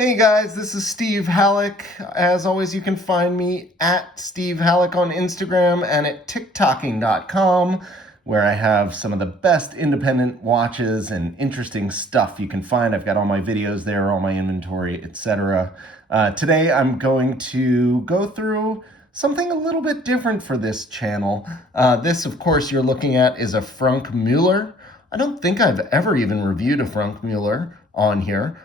Hey guys, this is Steve Halleck. As always, you can find me at Steve Halleck on Instagram and at TikToking.com, where I have some of the best independent watches and interesting stuff you can find. I've got all my videos there, all my inventory, etc. Today, I'm going to go through something a little bit different for this channel. This, of course, you're looking at is a Franck Muller. I don't think I've ever even reviewed a Franck Muller on here.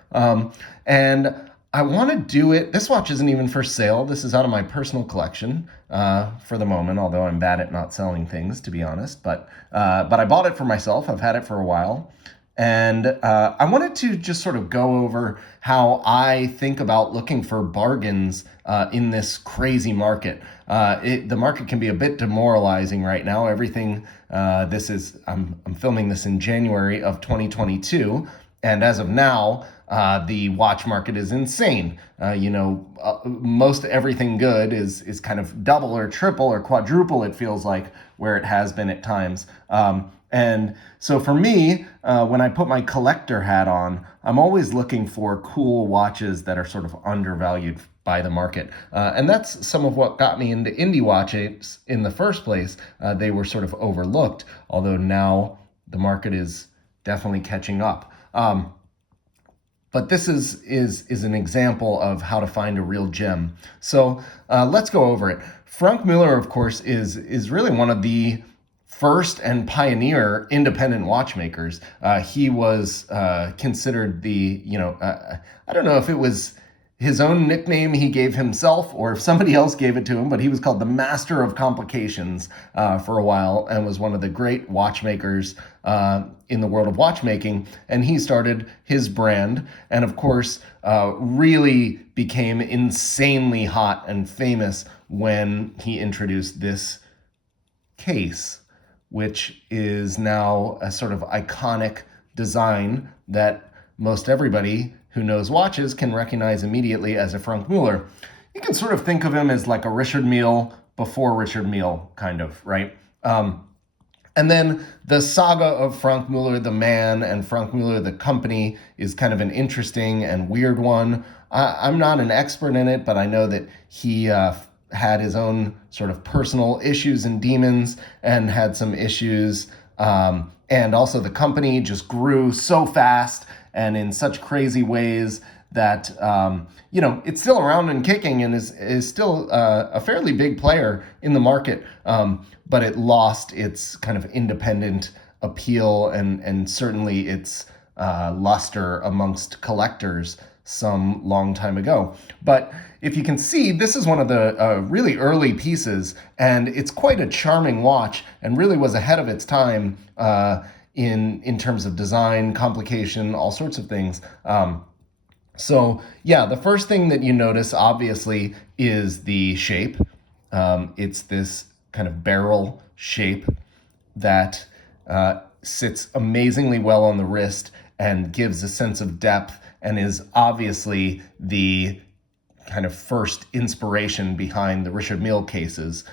And I want to do it. This watch isn't even for sale. This is out of my personal collection for the moment, although I'm bad at not selling things, to be honest. But I bought it for myself. I've had it for a while. And I wanted to just sort of go over how I think about looking for bargains in this crazy market. The market can be a bit demoralizing right now. Everything, I'm filming this in January of 2022. And as of now, the watch market is insane. Most everything good is kind of double or triple or quadruple, it feels like, where it has been at times. And so for me, when I put my collector hat on, I'm always looking for cool watches that are sort of undervalued by the market. And that's some of what got me into indie watches in the first place. They were sort of overlooked, although now the market is definitely catching up. But this is an example of how to find a real gem. So let's go over it. Franck Muller, of course, is really one of the first and pioneer independent watchmakers. He was considered I don't know if it was his own nickname he gave himself or if somebody else gave it to him, but he was called the Master of Complications for a while and was one of the great watchmakers in the world of watchmaking. And he started his brand and, of course, really became insanely hot and famous when he introduced this case, which is now a sort of iconic design that most everybody who knows watches can recognize immediately as a Franck Muller. You can sort of think of him as like a Richard Mille before Richard Mille, kind of, right? And then the saga of Franck Muller, the man, and Franck Muller, the company, is kind of an interesting and weird one. I'm not an expert in it, but I know that he had his own sort of personal issues and demons and had some issues. And also the company just grew so fast and in such crazy ways that, it's still around and kicking and is still a fairly big player in the market. But it lost its kind of independent appeal and certainly its luster amongst collectors some long time ago. But if you can see, this is one of the really early pieces, and it's quite a charming watch and really was ahead of its time in terms of design, complication, all sorts of things. So yeah, the first thing that you notice, obviously, is the shape. It's this kind of barrel shape that sits amazingly well on the wrist and gives a sense of depth and is obviously the kind of first inspiration behind the Richard Mille cases,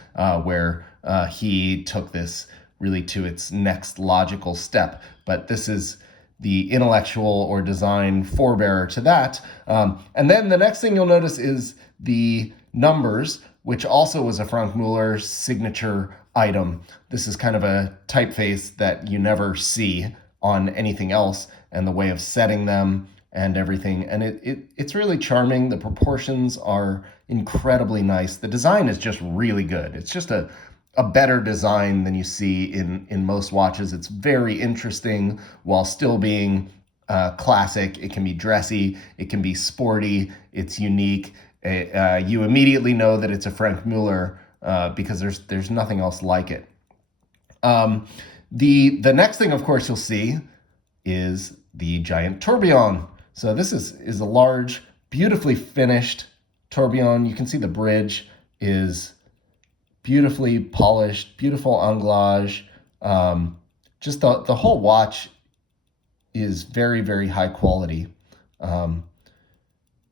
where he took this really to its next logical step. But this is the intellectual or design forebearer to that. And then the next thing you'll notice is the numbers, which also was a Franck Muller signature item. This is kind of a typeface that you never see on anything else, and the way of setting them and everything. And it's really charming. The proportions are incredibly nice. The design is just really good. It's just a better design than you see in most watches. It's very interesting while still being classic. It can be dressy. It can be sporty. It's unique. You immediately know that it's a Franck Muller because there's nothing else like it. The next thing, of course, you'll see is the giant tourbillon. So this is a large, beautifully finished tourbillon. You can see the bridge is beautifully polished, beautiful anglage. Just the whole watch is very, very high quality.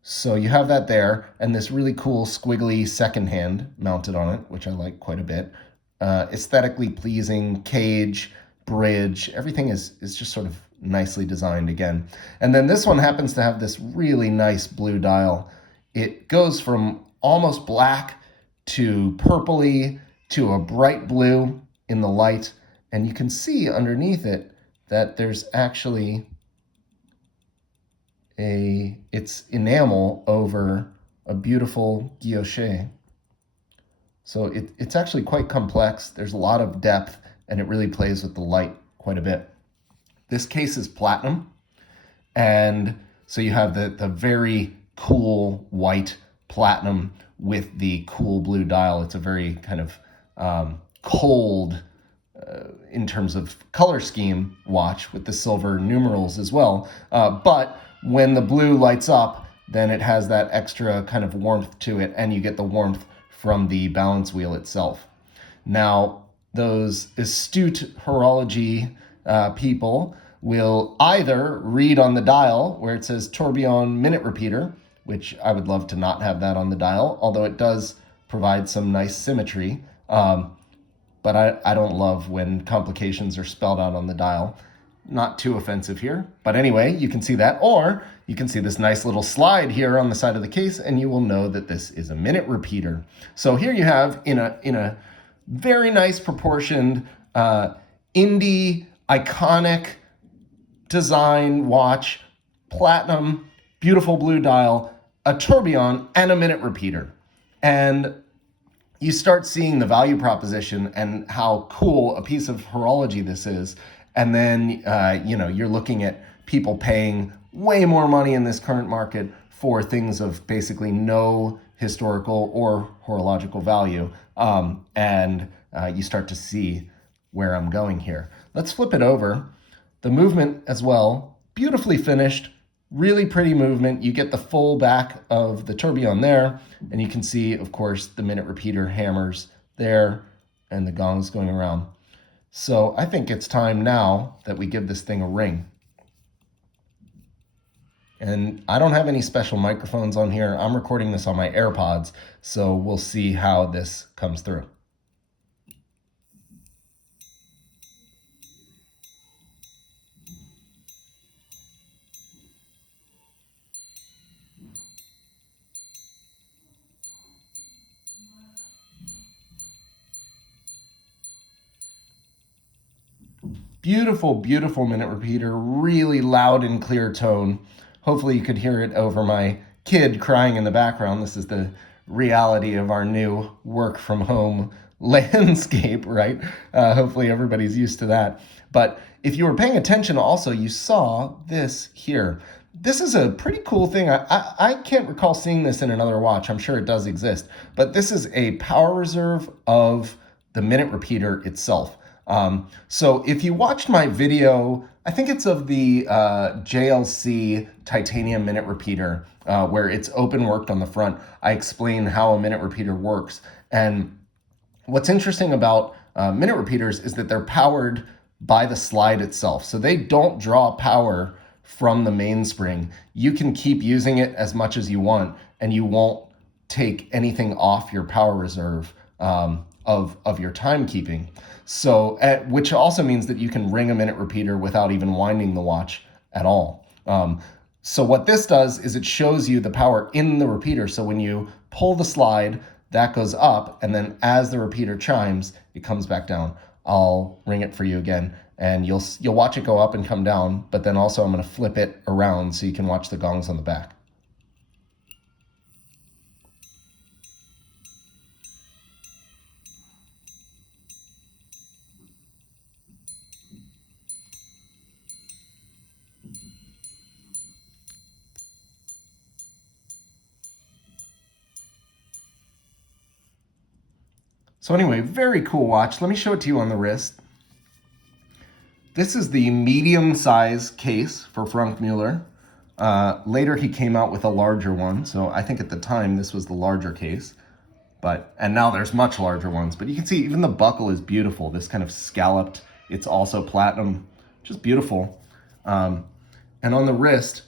So you have that there, and this really cool squiggly second hand mounted on it, which I like quite a bit. Aesthetically pleasing cage, bridge, everything is just sort of nicely designed again. And then this one happens to have this really nice blue dial. It goes from almost black to purpley to a bright blue in the light. And you can see underneath it that there's actually it's enamel over a beautiful guilloche. So it's actually quite complex. There's a lot of depth, and it really plays with the light quite a bit. This case is platinum, and so you have the very cool white platinum with the cool blue dial. It's a very kind of cold, in terms of color scheme, watch with the silver numerals as well. But when the blue lights up, then it has that extra kind of warmth to it, and you get the warmth from the balance wheel itself. Now, those astute horology people will either read on the dial where it says Tourbillon minute repeater, which I would love to not have that on the dial, although it does provide some nice symmetry. But I don't love when complications are spelled out on the dial. Not too offensive here, but anyway, you can see that, or you can see this nice little slide here on the side of the case, and you will know that this is a minute repeater. So here you have, in a very nice proportioned, indie, iconic design watch, platinum, beautiful blue dial, a tourbillon, and a minute repeater. And you start seeing the value proposition and how cool a piece of horology this is. And then, you're looking at people paying way more money in this current market for things of basically no historical or horological value. And you start to see where I'm going here. Let's flip it over. The movement as well, beautifully finished, really pretty movement. You get the full back of the tourbillon there, and you can see, of course, the minute repeater hammers there and the gongs going around. So I think it's time now that we give this thing a ring. And I don't have any special microphones on here. I'm recording this on my AirPods, so we'll see how this comes through. Beautiful, beautiful minute repeater, really loud and clear tone. Hopefully you could hear it over my kid crying in the background. This is the reality of our new work from home landscape, right? Hopefully everybody's used to that. But if you were paying attention also, you saw this here. This is a pretty cool thing. I can't recall seeing this in another watch. I'm sure it does exist. But this is a power reserve of the minute repeater itself. So if you watched my video, I think it's of the JLC titanium minute repeater, where it's open worked on the front. I explain how a minute repeater works. And what's interesting about minute repeaters is that they're powered by the slide itself. So they don't draw power from the mainspring. You can keep using it as much as you want, and you won't take anything off your power reserve of your timekeeping. So, which also means that you can ring a minute repeater without even winding the watch at all. So what this does is it shows you the power in the repeater. So when you pull the slide, that goes up, and then as the repeater chimes, it comes back down. I'll ring it for you again, and you'll watch it go up and come down, but then also I'm going to flip it around so you can watch the gongs on the back. So anyway, very cool watch. Let me show it to you on the wrist. This is the medium size case for Franck Muller. Later he came out with a larger one, so I think at the time this was the larger case. And now there's much larger ones. But you can see even the buckle is beautiful. This kind of scalloped, it's also platinum, just beautiful. And on the wrist,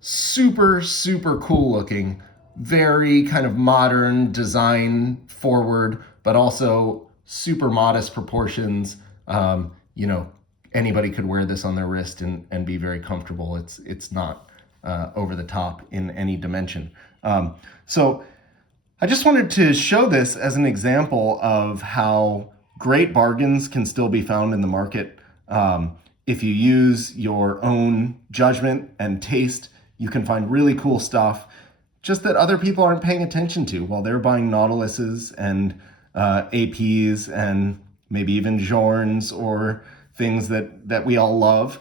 super, super cool looking, very kind of modern design forward, but also super modest proportions, anybody could wear this on their wrist and be very comfortable. It's not over the top in any dimension. So I just wanted to show this as an example of how great bargains can still be found in the market. If you use your own judgment and taste, you can find really cool stuff just that other people aren't paying attention to while they're buying Nautiluses and APs and maybe even Journes or things that we all love.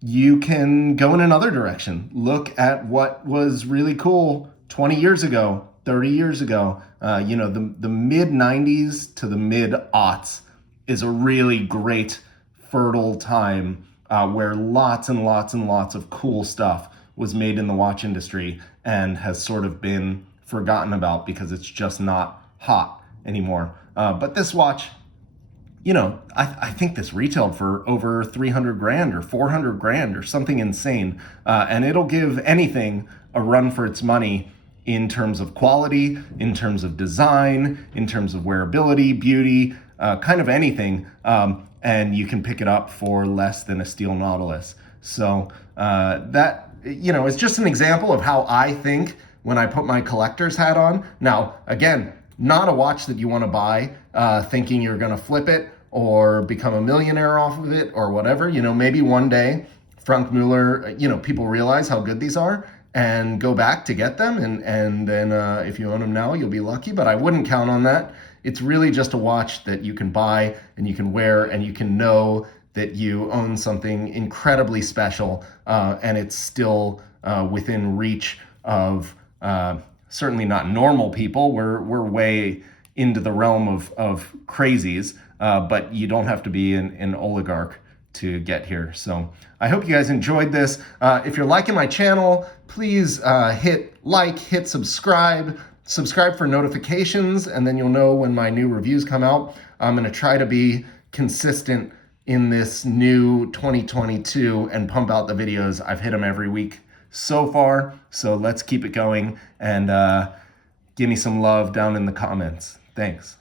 You can go in another direction. Look at what was really cool 20 years ago, 30 years ago. The mid 90s to the mid aughts is a really great, fertile time where lots and lots and lots of cool stuff was made in the watch industry and has sort of been forgotten about because it's just not hot anymore. But this watch, I think this retailed for over 300 grand or 400 grand or something insane. And it'll give anything a run for its money in terms of quality, in terms of design, in terms of wearability, beauty, kind of anything. And you can pick it up for less than a steel Nautilus. So that, is just an example of how I think when I put my collector's hat on. Now, again, not a watch that you want to buy thinking you're going to flip it or become a millionaire off of it or whatever. Maybe one day Franck Muller, people realize how good these are and go back to get them. And then if you own them now, you'll be lucky, but I wouldn't count on that. It's really just a watch that you can buy and you can wear and you can know that you own something incredibly special and it's still within reach of certainly not normal people. We're way into the realm of crazies, but you don't have to be an oligarch to get here. So I hope you guys enjoyed this. If you're liking my channel, please hit like, hit subscribe for notifications, and then you'll know when my new reviews come out. I'm going to try to be consistent in this new 2022 and pump out the videos. I've hit them every week so far, so let's keep it going and give me some love down in the comments. Thanks.